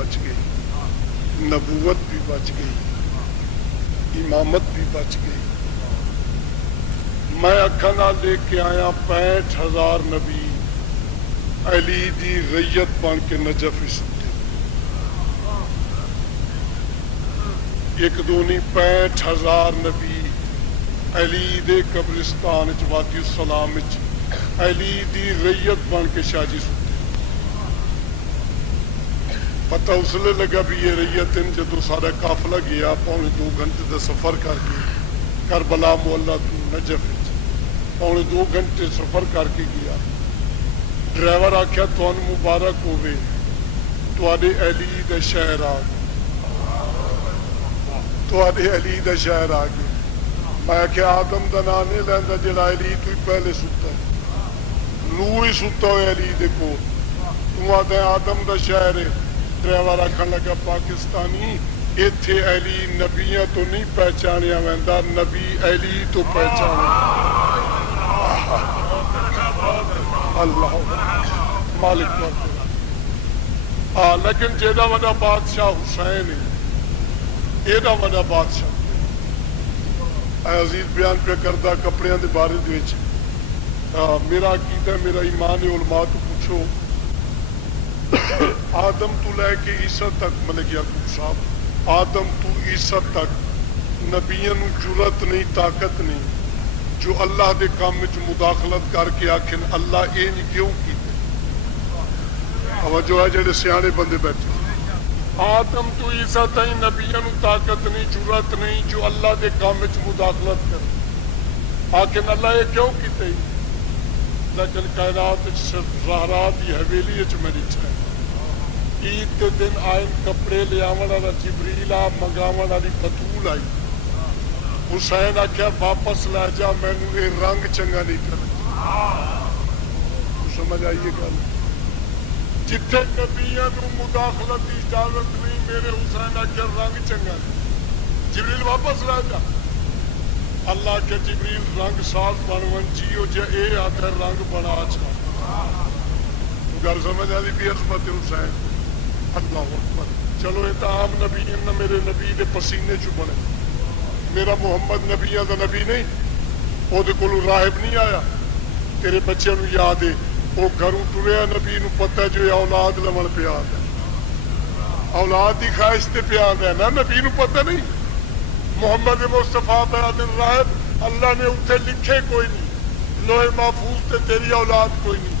بچ گئی، نبوت بھی بچ گئی، امامت بھی بچ گئی۔ میں اکھاں نال دیکھ کے آیا 65,000 نبی علی دی ریت بن کے نجف ستے، ایک دو نہیں 65,000 نبی علی دے قبرستان چ وادی السلام چ علی دی ریت بن کے شاہ جی ستے۔ پتہ اس لیے لگا بھی یہ ریت جدو سارا قافلہ گیا 2.25 گھنٹے کا سفر کر کے کربلا محلہ تو نجف 2.25 گھنٹے سفر کر کے گیا۔ ڈرائیور آخیا تمہیں مبارک ہوئے تواڈے علی دا شہر آ گیا، تواڈے علی دا شہر آ گیا۔ میں آخیا آدم دا نام نہیں لینا جڑا علی تو ہی پہلے ستا ہے، نوح ہی ستا ہوئے علی دے کول، تو آدھے آدم دا شہر ہے۔ ڈرائیور آخر لگا پاکستانی ایتھے علی نبیاں تو نہیں پہچانیا ویندا، نبی علی تو پہچانیا۔ اللہ مالک لیکن جیڑا وڈا بادشاہ حسین ہے، ایڈا وڈا بادشاہ اے عزیز بیان پہ کردہ کپڑیاں دے بارے دے وچ میرا عقیدہ میرا ایمان علماء تو پوچھو آدم تو لے کے عیسیٰ تک ملک یعقوب صاحب آدم تو عیسیٰ تک نبیوں نو جرأت نہیں طاقت نہیں جو اللہ دے کام وچ مداخلت کر کے آکھن اللہ اے نہیں کیوں کیتے۔ توجہ ہے جڑے سیانے بندے بیٹھے، آدم تو عیسیٰ تائیں نبیوں نو طاقت نہیں جرأت نہیں جو اللہ دے کام وچ مداخلت کر آکھن اللہ اے کیوں کیتے۔ لیکن کائنات زہرا دی حویلی وچ میری چھے عید کے دن آئن کپڑے لے آون والا جبریل آ منگاون والی بطول آئی، حسین آخیا واپس لے جا مینوں یہ رنگ چنگا نہیں کرنا۔ سمجھ آئیے گل، جتھے نبیاں نو مداخلت کی اجازت نہیں میرے حسین آخیا رنگ چنگا نہیں، جبریل واپس لے جا۔ اللہ کے جبریل رنگ ساز بن جیو جے اے آتا رنگ بنا چاہ گل سمجھ آئی بھی عظمت حسین۔ اللہ اکبر، چلو یہ تو عام نبی نہ میرے نبی دے پسینے چ بنے، میرا محمد نبیاں دا نبی نہیں، وہ کولو راہب نہیں آیا، تیرے بچے نو یاد ہے وہ گھروں ٹریا نبی نو پتہ جو یہ اولاد لمن پیا اولاد دی خواہش تے پیا نا نبی نو پتہ نہیں۔ محمد مصطفیٰ بن راہب اللہ نے اتنے لکھے کوئی نہیں، لوہے محفوظ تے تیری اولاد کوئی نہیں،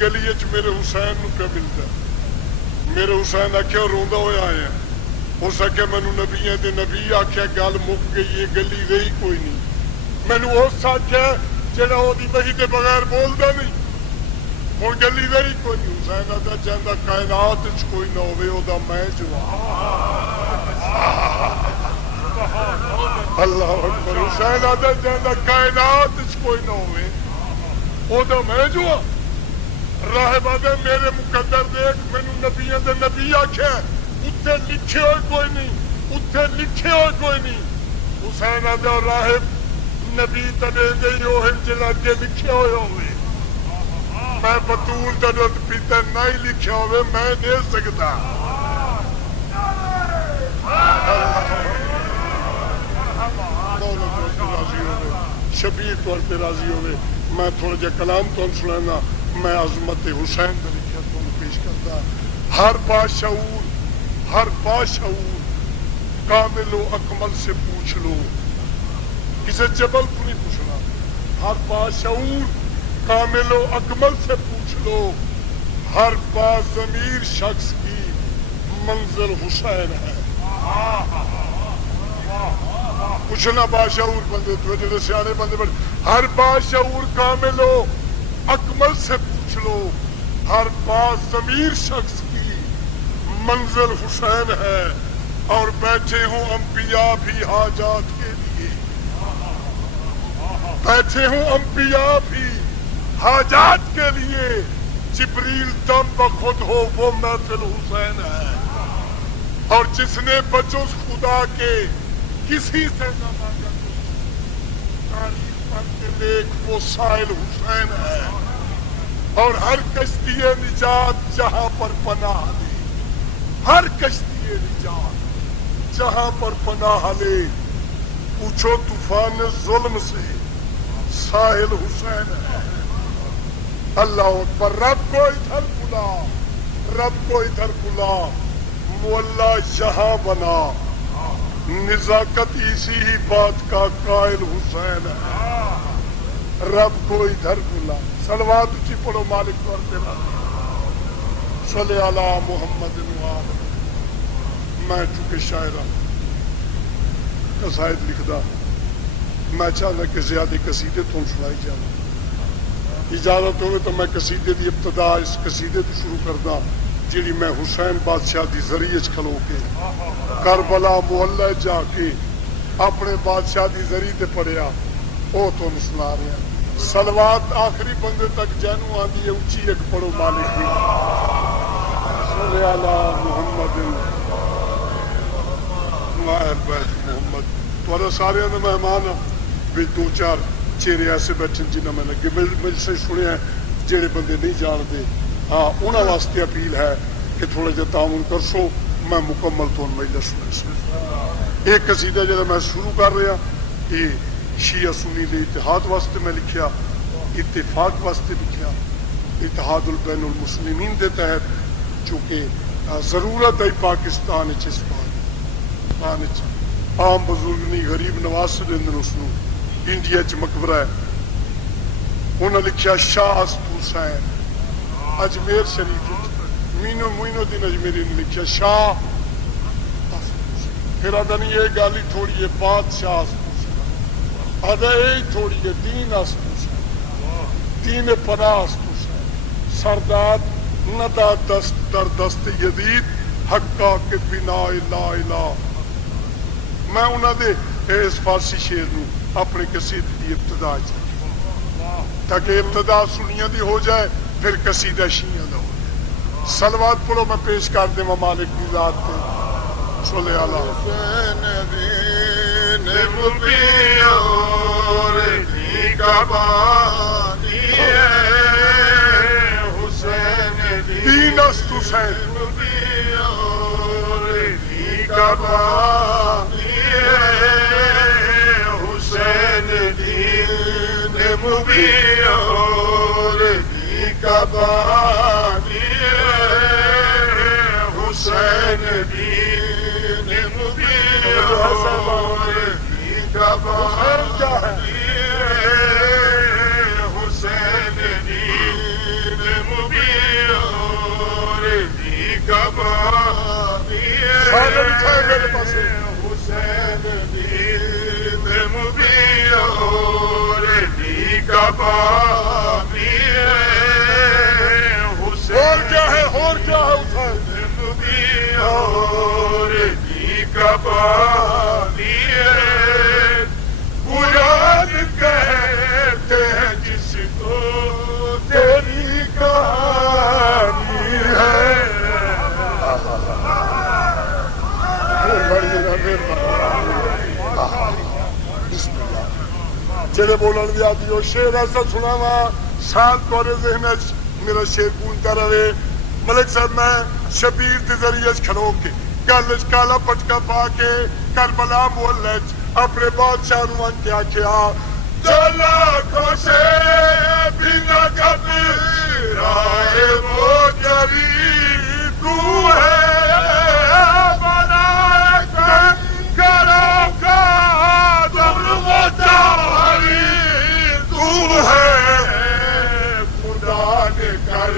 گلی چ میرے حسین نو پہ ملتا۔ میرے حسین آخیا روندا ہوا آیا، ہو سکے مینو نبیاں دے نبی آخیا گل مک گئی یہ گلی رہی کوئی نہیں، مینو اس آخیا جہاں وہ وحی کے بغیر بولتا نہیں، ہوں گلی رہی کوئی نہیں۔ حسین آتا چاہتا کائنات کوئی نہ ہوئے وہ میں جو اللہ اکبر، حسین آتا چاہتا کائنات کوئی نہ ہوئے وہ میں جو راہب آدھے میرے مقدر دیکھ مینو نبیاں دے نبی آخیا اتنے لکھے ہوئے کوئی نہیں، اتنے لکھے ہوئے کوئی نہیں۔ حسین آدھے راہب نبی تنے دے وہ جن اگے لکھے ہوئے ہوئے، میں بطول درد پیتا نہیں لکھے ہوئے میں دے سکتا۔ شبیر طور پہ راضی ہوئے، میں تھوڑا جا کلام تو سنانا، میں عظمت حسین کا لکھا تو پیش کرتا۔ ہر باشعور کامل و اکمل سے پوچھ لو، کسے جبل کو نہیں پوچھنا، ہر باشعور کامل و اکمل سے پوچھ لو، ہر باضمیر شخص کی منزل حسین ہے۔ پوچھنا باشعور بندے تو جڑے سیانے بندے بڑے، ہر باشعور کامل و اکمل سے پوچھ لو، ہر باضمیر شخص کی منزل حسین ہے، اور بیٹھے ہوں انبیاء بھی حاجات کے لیے، بیٹھے ہوں انبیاء بھی حاجات کے لیے، جبریل دم بخود ہو وہ محفل حسین ہے، اور جس نے بجز خدا کے کسی سے نہ مانگا تاریخ پر کے دیکھ وہ سائل حسین ہے، اور ہر کشتی نجات جہاں پر پناہ دی، ہر جان جہاں پر پناہ لے پوچھو طوفان ظلم سے ساحل حسین ہے اللہ اکبر رب کو ادھر بلا رب کو ادھر بلا مولا یہاں بنا نزاکت اسی ہی بات کا قائل حسین ہے رب کو ادھر بلا صلوات اچھی پڑھو مالک کو ارتلا صلی علی محمد وآلہ میں چونکہ شاعر ہوں قصائد لکھدا میں چاہتا کہ زیادہ قصیدے تم سنائی جانا اجازت ہوئے تو میں قصیدے دی ابتدا اس قصیدے تو شروع کردا جیڑی میں حسین بادشاہ دی ذریعے کھلو کے کربلا محلہ جا کے اپنے بادشاہ دی ذریعے تے پڑھیا او تم سنا رہے ہیں صلوات آخری بندے تک جانو آندی ہے اونچی ایک پڑھو مالک دی صلی علی محمد اہل بیت محمد تھوڑا سارے مہمان بھی دو چار چہرے ایسے بیٹھے جنہیں میں لگے مل سے سنے ہیں جڑے بندے نہیں جانتے ہاں انہوں واسطے اپیل ہے کہ تھوڑا جا تعاون کر سو میں مکمل تو مجلس سنے ایک قصیدہ جب میں شروع کر رہا یہ شیعہ سنی دے اتحاد واسطے میں لکھیا اتفاق واسطے لکھیا اتحاد البین المسلمین دے تحت چونکہ ضرورت ہے پاکستان اس عام بزرگ نہیں غریب نواز سریندر اس انڈیا چ مقبرہ ہے انہوں نے لکھیا شاہ است حسین اجمیر شریف مینو دن اجمیری نے لکھیا شاہ پھر آدھا نہیں یہ گالی تھوڑی ہے بادشاہ است حسین آدھا یہ تھوڑی ہے دین است حسین دین پناہ است حسین سرداد ندا دست در دست یدید حقا کے بنا لا الہ میں انہوں نے اس فارسی شعر نو اپنے قصیدے کی ابتدا تاکہ ابتدا سنیاں دی ہو جائے پھر قصیدہ شیعہ دا ہو جائے صلوات پڑھو میں پیش کر دیں مالک کی ذات پہ صلی اللہ حسین دین مبیور دی کبانی ہے حسین دین است حسین مبیور دی کبانی حسین دین مبیور دی کبانی حسین دین مبیور دی کبانی حسین دین مبیور دی کبانی حسین دین مبیور دی کبانی حسین حسین مبیور دی کبانی بلند کہتے ہیں جس کو تیری کہانی ہے جڑے بولن دی آتی ہو شعر ایسا سنا وا ساتھ تورے ذہن میرا شعر گونجتا رہے ملک صاحب میں شبیر کے ذریعے کھلو کے گل کالا پٹکا پا کے کربلا محلے اپنے بادشاہ نو ان کے آخیا چلا خوشے بنا کبھی رائے وہ جری تو ہے بنا کرو کا ظلم و جاری تو ہے خدا نے کر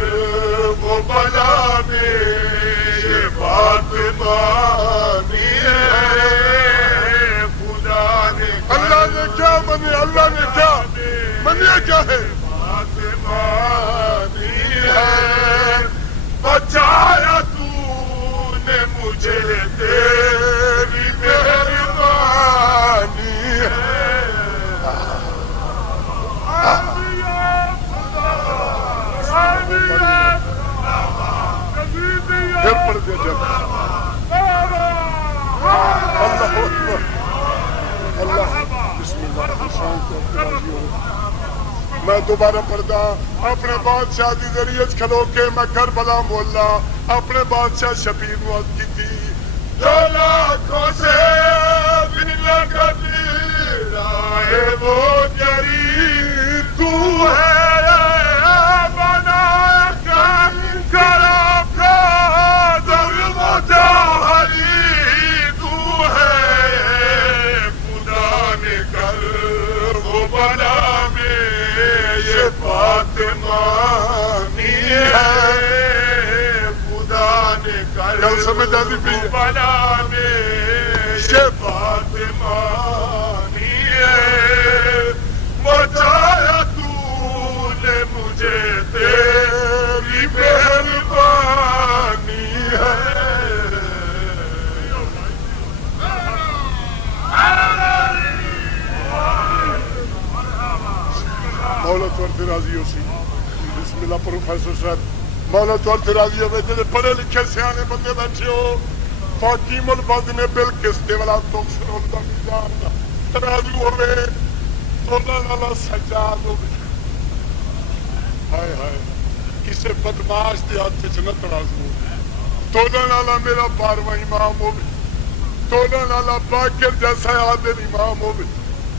وہ بلا میں یہ بات مانی ہے خدا نے اللہ نے کیا منی اللہ نے کیا منیا کیا ہے بات مانی ہے بچایا تو نے مجھے تیری مہربانی ہے پھر پڑھ دیا جب اللہ اکبر اللہ بسم اللہ میں دوبارہ پڑھتا اپنے بادشاہ کی ذریعے کھلو کے میں کربلا محلہ اپنے بادشاہ شبیر نو عرض کی تھی جو لاکھوں سے بھی لگتی رہے وہ جری تو ہے بنا کر ظلم و جاہلی تو ہے خدا نے کر وہ بنا میں یہ فاطمہ ہے خدا نے کر سمجھ آتی بھی بنا میں یہ فاطمہ ہے بچایا تو نے مجھے تیری مہربانی ہے مولا تو راضی ہو سی بسم اللہ پروفیسر صاحب مولا تو راضی ہوئے جنہیں پڑھے لکھے سیانے بندے بیٹھے ہو فاقیم الباد نے بالکستے والا تکسر اللہ میزان ترازو ہوئے تولا لالا سجاد ہوئے ہائے ہائے کسے بدماش دے ہاتھ سے نہ ترازو ہوئے تولا لالا میرا 12واں امام ہوئے تولا لالا باقر جیسا عادل امام ہوئے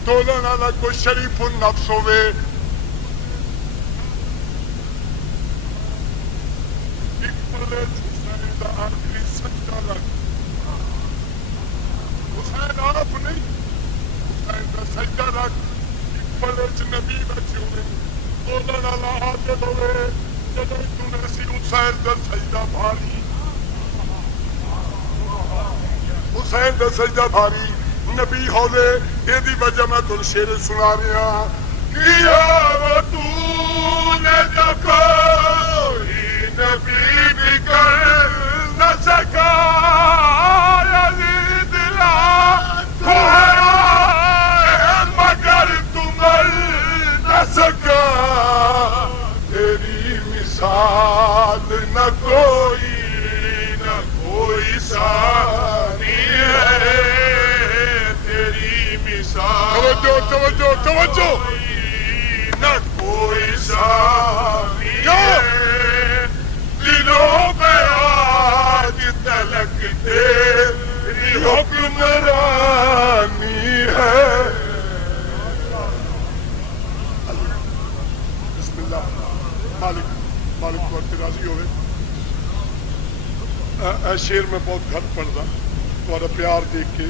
تولا لالا کوئی شریف النفس ہوئے حسین دا آخری سجدہ لگ حسین آپ نہیں حسین دا سجدہ لگ پلچ نبی بچے ہوئے تولا لالا عادل ہوئے جدو تو نے سی حسین دا سجدہ بھاری حسین دا سجدہ بھاری نبی ہولے یہ دی وجہ میں تن شیر سنا رہا کیا تو نے جو کوئی نبی بھی کر نہ سکا یزید لاکھوں ہے مگر تو مر نہ سکا تیری مثال نہ کوئی ثانی ہے تیری مثال توجہ توجہ نہ کوئی ثانی ہے دلوں پہ آج تلک تیری حکمرانی ہے بسم اللہ مالک کو راضی ہوئے شیر میں بہت گھٹ پڑھدا تھوڑا پیار دیکھ کے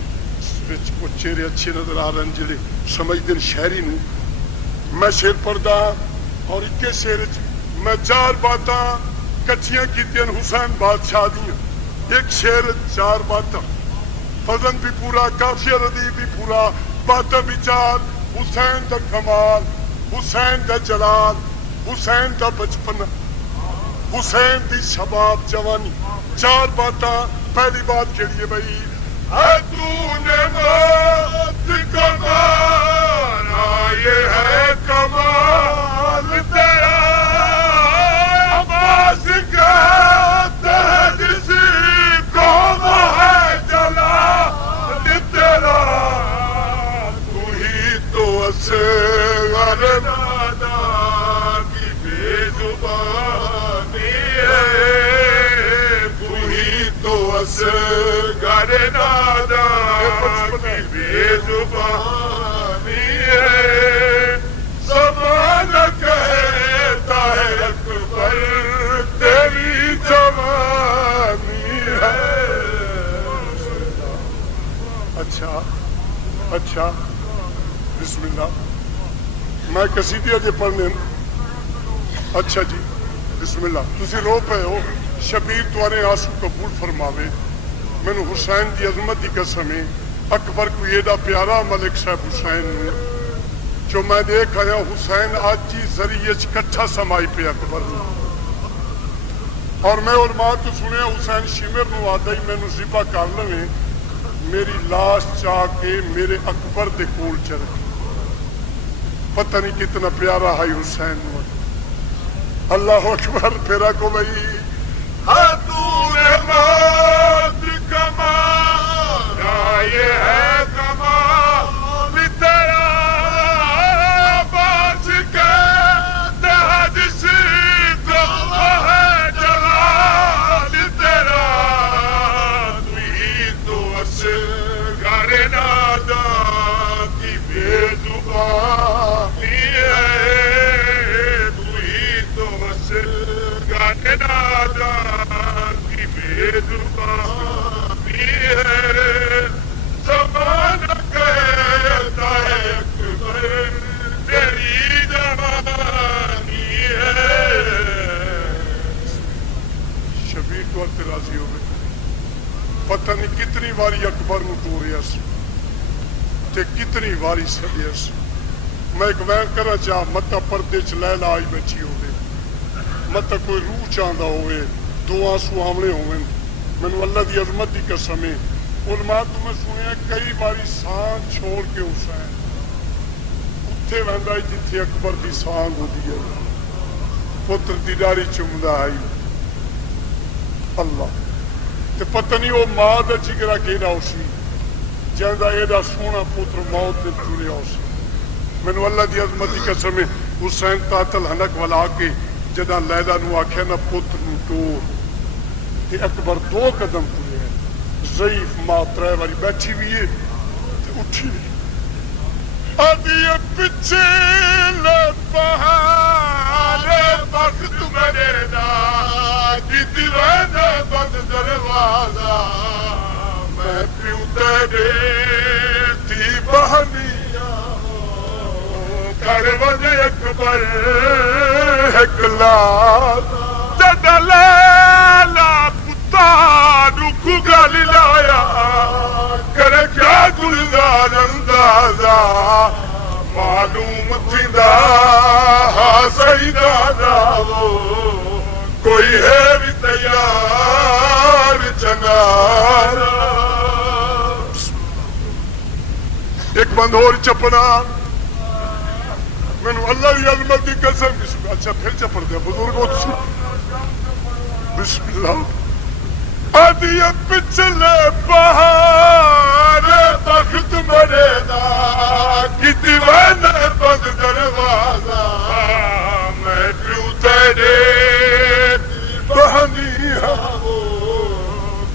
کچھ چہرے اچھے نظر آ رہے ہیں جڑے سمجھتے شہری نو میں شیر پڑھدا اور اکے شیر میں 4 باتاں کچھیاں کیتیاں حسین بادشاہ دیاں ایک شیر 4 باتاں فضل بھی پورا کافیہ ردیف بھی پورا باتاں بھی 4 حسین دا کمال حسین دا جلال حسین دا بچپن حسین دی شباب جوانی 4 باتاں پہلی بات کہڑی ہے بھائی تو نے موت کا مارا یہ ہے کمال تیرا عباس کا تجسی قوم ہے جلال تیرا تو ہی تو اصغر نادان کی بے زبانی ہے تو اصغر نادان کی بے زبانی ہے زمانہ کہتا ہے اکبر تیری جوانی ہے اچھا بسم اللہ میں قصیدے اجے پڑھنے اچھا جی بسم اللہ تسی رو پے ہو شبیر توارے آنسو قبول فرماوے میں نے حسین دی عظمت دی قسم ہے اکبر کو ایڈا پیارا ملک صاحب حسین نے جو میں دیکھ آیا حسین آج جی ذریعے کٹھا سمائی پہ اکبر اور میں علماء تو سنے حسین شمر نو آدھا ہی میں نے ذبح کر لویں میری لاش چاہ کے میرے اکبر دے کول چرک پتہ نہیں کتنا پیارا ہے حسین نو اللہ اکبر پھرا کو بھئی تو نے موت کا مارا یہ ہے کمال تیرا عباس کے تجسی قوم ہے جلال تیرا تو ہی گھر نادا کی بے زبانی ہے، تو ہی تو گھر نادا کی بے زبانی ہے، زمانہ کہتا ہے اکبر تیری جوانی ہے۔ شبیر تو راضی ہوئے، پتہ نہیں کتنی واری اکبر نو ٹوریا سی تے کتنی واری سدیا سی۔ میں ایک وین کرا چاہ متا پردے چ لیلا آئی بیٹھی ہوئے، متا کوئی روح چاہتا ہوئے، دو آنسو آمنے ہوئے، مینو اللہ دی عظمت دی قسم ہے۔ علماء تو میں سنیا کئی باری سان چھوڑ کے حسین اتھے ویندا جتھے اکبر دی سانگ ہوندی ہے، پتر دی داڑھی چومدا آئی اللہ تے پتہ نہیں وہ ماں دا جگرا کیڑا اسی جاندا ایڈا سونا پتر موت دے ٹریا اسی۔ مینوں اللہ دی عظمت دی قسم ہے، حسین تحت الحنک والا کے جدا لیلا نو آکھیا نا پتر نو ٹور تے اکبر دو قدم ٹریا، ضعیف ماں ترے واری بیٹھی ہوئی ہے تے اٹھی بھی آدھی پچھے لے بہار وقت میرے دا کی دیوان بند دروازہ میں پیوں تیرے تھی بہنیاں کر وجہ اکبر اکلال جدہ لیلا پتا رکھو گالی لایا کرے کیا گلزار اندازہ معلوم تھی دا سیدہ دا کوئی ہے بھی تیار چنارا۔ ایک بند اور چپنا میں اللہ کی عظمت کی قسم، اچھا پھر چپڑ دیا بزرگوں سے بسم اللہ۔ آدھی پچھلے بہار بخت مرے دا کی دیوان بند دروازہ میں پیوں تیرے بہنیاں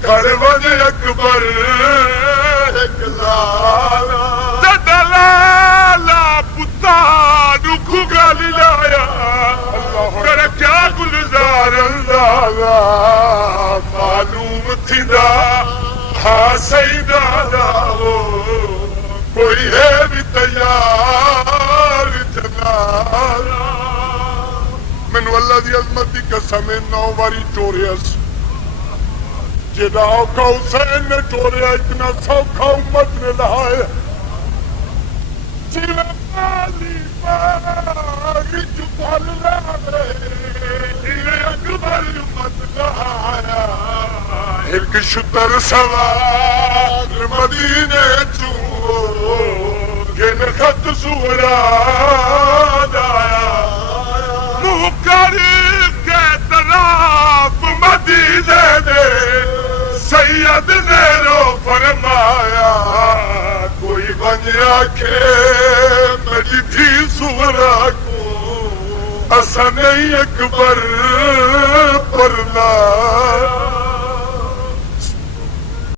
کر وجہ اکبر اکلالا جدہ لیلا پتا رکھو گالی لایا کر کیا گلزار اندازہ معلوم تھی دا ہاں سیدہ دا کوئی ہے بھی تیار چنارا۔ مینو اللہ دی عظمت دی قسم 9 باری ٹوریس جیڑا اوکھا حسین نے ٹوریا اتنا سوکھا امت نے لہایا جیوے مالی باغی چپال لے جیوے اکبر امت لہایا ایک شتر سوار مدینے چوں گن خط سورا دایا منہ کر کے طرف مدینے دے سید نے رو فرمایا کوئی بن آکھے میری تھی سورا کو اسا نہیں اکبر پرنا